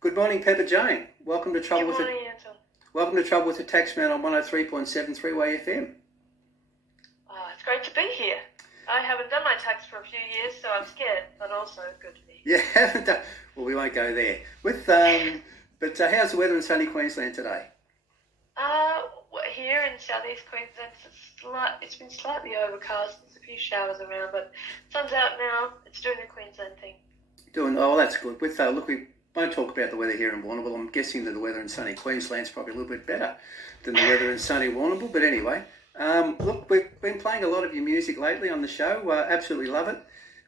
Good morning, Pepper Jane. Welcome to Trouble Good with morning, Anton. Welcome to Trouble with the Taxman on 103.7 3WAY-FM. It's great to be here. I haven't done my tax for a few years, so I'm scared, but also good to be here. Yeah, haven't done. Well, we won't go there. But how's the weather in sunny Queensland today? Here in southeast Queensland, it's been slightly overcast. There's a few showers around, but sun's out now. It's doing the Queensland thing. Oh, that's good. Look, we won't talk about the weather here in Warrnambool. I'm guessing that the weather in sunny Queensland's probably a little bit better than the weather in sunny Warrnambool. But anyway, look, we've been playing a lot of your music lately on the show. Absolutely love it.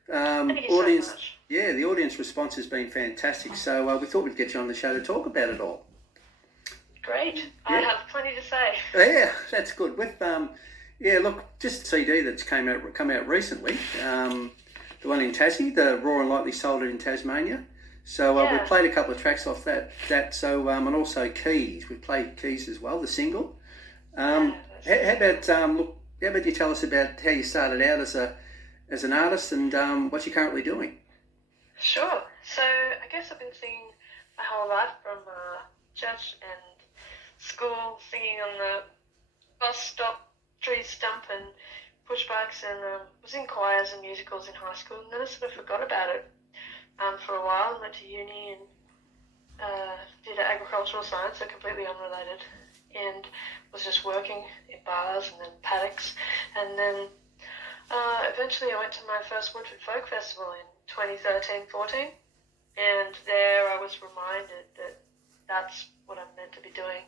Thank you so much. Yeah, the audience response has been fantastic. So we thought we'd get you on the show to talk about it all. Great. Yeah. I have plenty to say. Yeah, that's good. Look, just a CD that's come out recently. The one in Tassie, the Raw and Lightly Sold It in Tasmania. So we played a couple of tracks off that. And also Keys. We played Keys as well, the single. How about you tell us about how you started out as an artist and what you're currently doing? Sure. So I guess I've been singing my whole life from church and school, singing on the bus stop, tree stump and push bikes, and was in choirs and musicals in high school, and then I sort of forgot about it for a while and went to uni and did agricultural science, so completely unrelated, and was just working in bars and then paddocks, and then eventually I went to my first Woodford Folk Festival in 2013-14, and there I was reminded that that's what I'm meant to be doing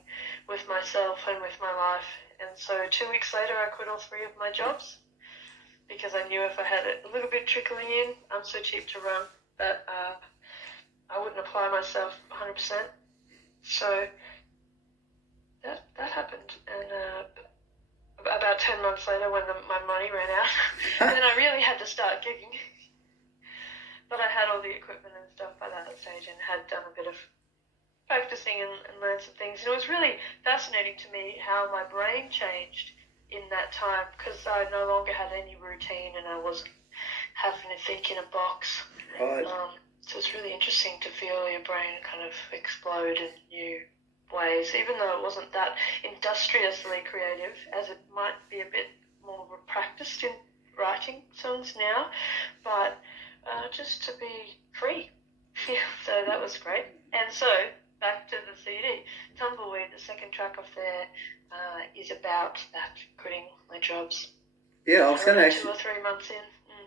with myself and with my life. And so 2 weeks later, I quit all 3 of my jobs because I knew if I had it a little bit trickling in, I'm so cheap to run that I wouldn't apply myself 100%. So that happened. And about 10 months later, when my money ran out, then I really had to start gigging. But I had all the equipment and stuff by that stage and had done a bit of practicing and learned some things. And it was really fascinating to me how my brain changed in that time, because I no longer had any routine and I wasn't having to think in a box. Right. So it's really interesting to feel your brain kind of explode in new ways, even though it wasn't that industriously creative as it might be a bit more practiced in writing songs now, but just to be free. Yeah, so that was great. And so back to the CD, Tumbleweed, the second track off there, is about that, quitting my jobs. Yeah, I was going to 2 or 3 months in.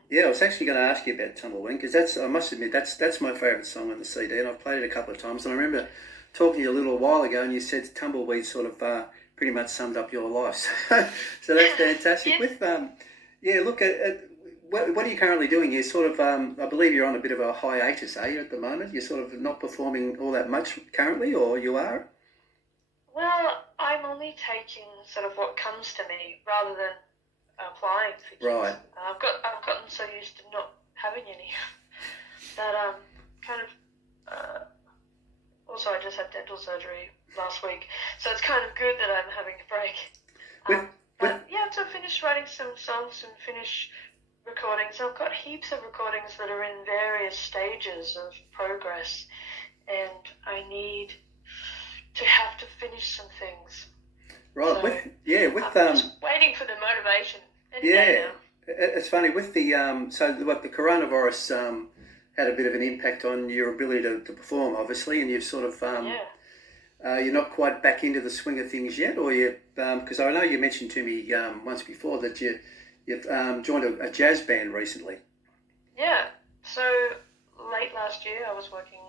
Yeah, I was actually going to ask you about Tumbleweed, because I must admit, that's my favourite song on the CD, and I've played it a couple of times. And I remember talking to you a little while ago, and you said Tumbleweed sort of pretty much summed up your life. So that's fantastic. Yes. What are you currently doing? You're sort of, I believe you're on a bit of a hiatus, are you, at the moment? You're sort of not performing all that much currently, or you are? Well, I'm only taking sort of what comes to me rather than applying for gigs. Right. I've gotten so used to not having any that kind of. Also, I just had dental surgery last week, so it's kind of good that I'm having a break. To finish writing some songs and finish recordings. I've got heaps of recordings that are in various stages of progress, and I need to have to finish some things. Right. So, I'm just waiting for the motivation. Any day now. It's funny with the the coronavirus had a bit of an impact on your ability to perform, obviously, and you've sort of you're not quite back into the swing of things yet, or you because I know you mentioned to me once before that you've joined a jazz band recently. Yeah. So late last year, I was working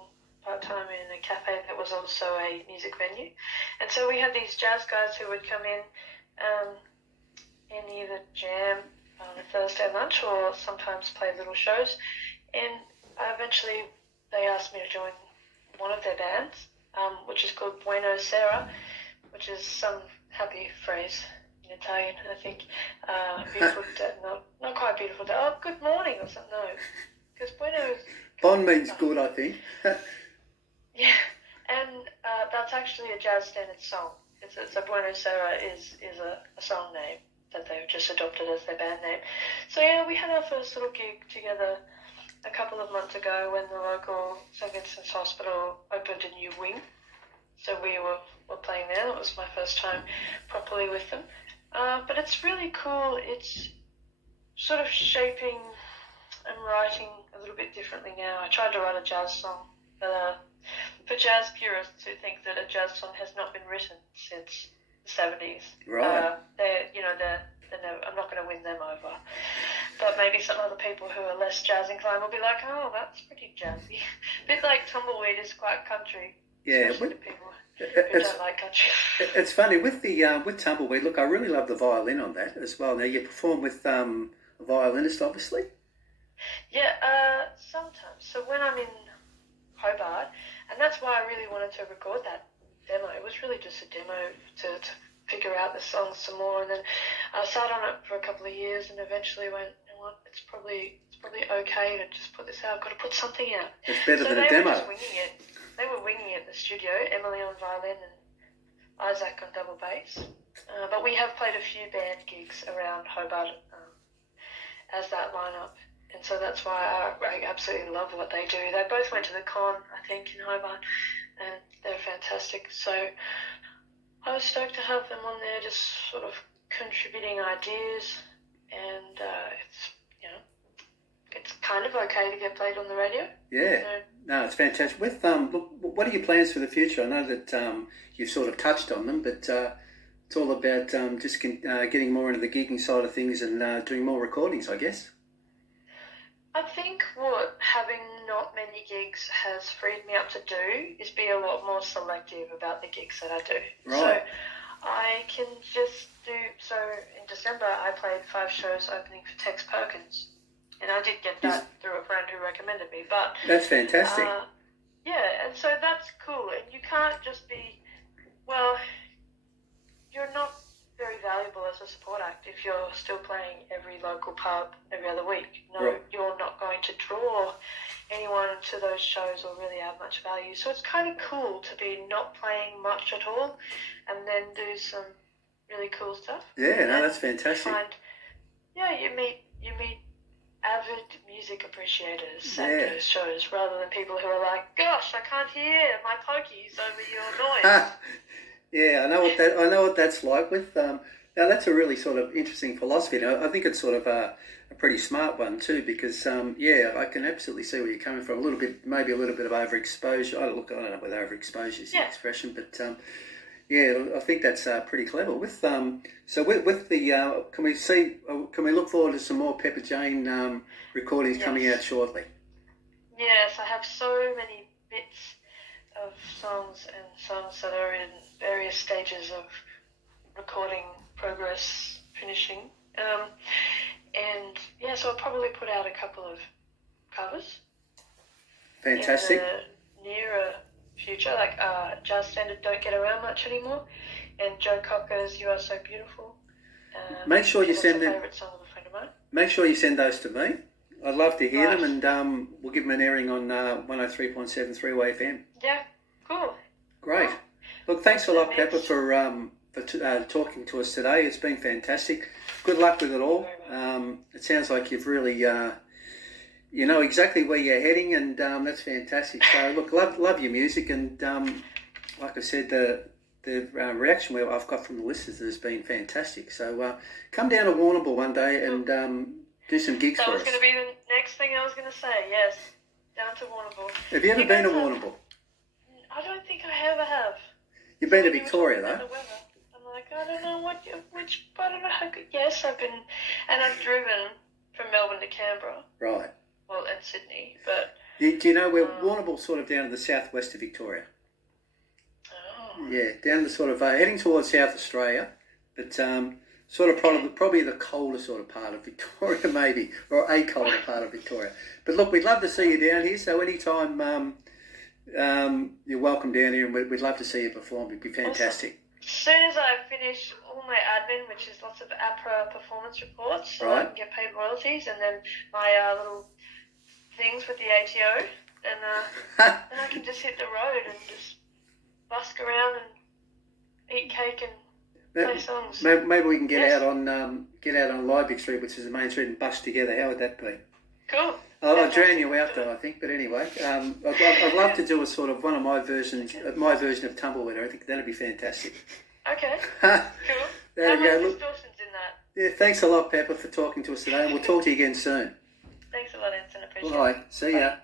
part-time in a cafe that was also a music venue, and so we had these jazz guys who would come in and either jam on a Thursday lunch or sometimes play little shows, and eventually they asked me to join one of their bands, which is called Buona Sera, which is some happy phrase in Italian, I think. Beautiful day, not quite beautiful day. Oh, good morning or something. No, because Buona is... Bon means good, I think. Yeah, and that's actually a jazz standard song. So Buona Sera is a song name that they've just adopted as their band name. So yeah, we had our first little gig together a couple of months ago when the local St Vincent's Hospital opened a new wing. So we were playing there. It was my first time properly with them. But it's really cool. It's sort of shaping and writing a little bit differently now. I tried to write a jazz song, but for jazz purists who think that a jazz song has not been written since the 70s, right? I'm not going to win them over. But maybe some other people who are less jazz inclined will be like, oh, that's pretty jazzy. A bit like Tumbleweed is quite country. Yeah, especially to people who don't like country. It's funny with Tumbleweed. Look, I really love the violin on that as well. Now you perform with a violinist, obviously. Yeah, sometimes. So when I'm in Hobart, and that's why I really wanted to record that demo. It was really just a demo to figure out the songs some more, and then I sat on it for a couple of years, and eventually went, you know what, it's probably okay to just put this out. I've got to put something out. It's better than a demo. demo. Just winging it. They were winging it in the studio. Emily on violin and Isaac on double bass. But we have played a few band gigs around Hobart as that lineup. And so that's why I absolutely love what they do. They both went to the con, I think, in Hobart, and they're fantastic. So I was stoked to have them on there, just sort of contributing ideas, and it's kind of okay to get played on the radio. Yeah, so, no, it's fantastic. With look, what are your plans for the future? I know that you've sort of touched on them, but it's all about just getting more into the gigging side of things and doing more recordings, I guess. I think what having not many gigs has freed me up to do is be a lot more selective about the gigs that I do. Right. So I can just do, so in December I played 5 shows opening for Tex Perkins, and I did get that through a friend who recommended me. But that's fantastic. Yeah, and so that's cool, and you can't just be, well, you're not very valuable as a support act if you're still playing every local pub every other week. No, right. You're not going to draw anyone to those shows or really add much value. So it's kind of cool to be not playing much at all and then do some really cool stuff. Yeah, no, that's fantastic. You meet avid music appreciators at those shows rather than people who are like, gosh, I can't hear my pokies over your noise. Yeah, I know what that's like. With now, that's a really sort of interesting philosophy. Now, I think it's sort of a pretty smart one too, because I can absolutely see where you're coming from. Maybe a little bit of overexposure. I don't know whether overexposure is the expression, but I think that's pretty clever. With with the can we look forward to some more Pepper Jane recordings coming out shortly? Yes, I have so many bits of songs that are in various stages of recording, progress, finishing. So I'll probably put out a couple of covers. Fantastic. In the nearer future, like Jazz Standard Don't Get Around Much Anymore, and Joe Cocker's You Are So Beautiful. Make sure you send them. Favourite song of a friend of mine. Make sure you send those to me. I'd love to hear them, and we'll give them an airing on 103.7 3WAY-FM. Yeah, cool. Great. Look, thanks a lot, Pepper, for talking to us today. It's been fantastic. Good luck with it all. It sounds like you've really, you know exactly where you're heading, and that's fantastic. So, look, love your music, and like I said, the reaction I've got from the listeners has been fantastic. So, come down to Warrnambool one day and do some gigs for us. That was going to be the next thing I was going to say. Yes, down to Warrnambool. Have you ever been to Warrnambool? I don't think I ever have. You've been to Victoria, though? I'm like, I don't know which part of it. Yes, I've been, and I've driven from Melbourne to Canberra. Right. Well, and Sydney, but... Do you know where Warrnambool's sort of down to the southwest of Victoria? Oh. Yeah, down the sort of, heading towards South Australia, but sort of probably the colder sort of part of Victoria, maybe, or a colder part of Victoria. But look, we'd love to see you down here, so anytime... you're welcome down here, and we'd love to see you perform. It'd be fantastic. Awesome. As soon as I finish all my admin, which is lots of APRA performance reports, so I can get paid royalties, and then my little things with the ATO, then I can just hit the road and just busk around and eat cake and play songs. Maybe we can get out on Liebig Street, which is the main street, and bus together. How would that be? Cool. I'll drown you out though, I think. But anyway, I'd love to do a sort of one of my version of Tumbleweed. I think that'd be fantastic. Okay. Cool. There we go. Look, distortions in that. Yeah, thanks a lot, Pepper, for talking to us today, and we'll talk to you again soon. Thanks a lot, Anton. Appreciate it. Bye. See ya.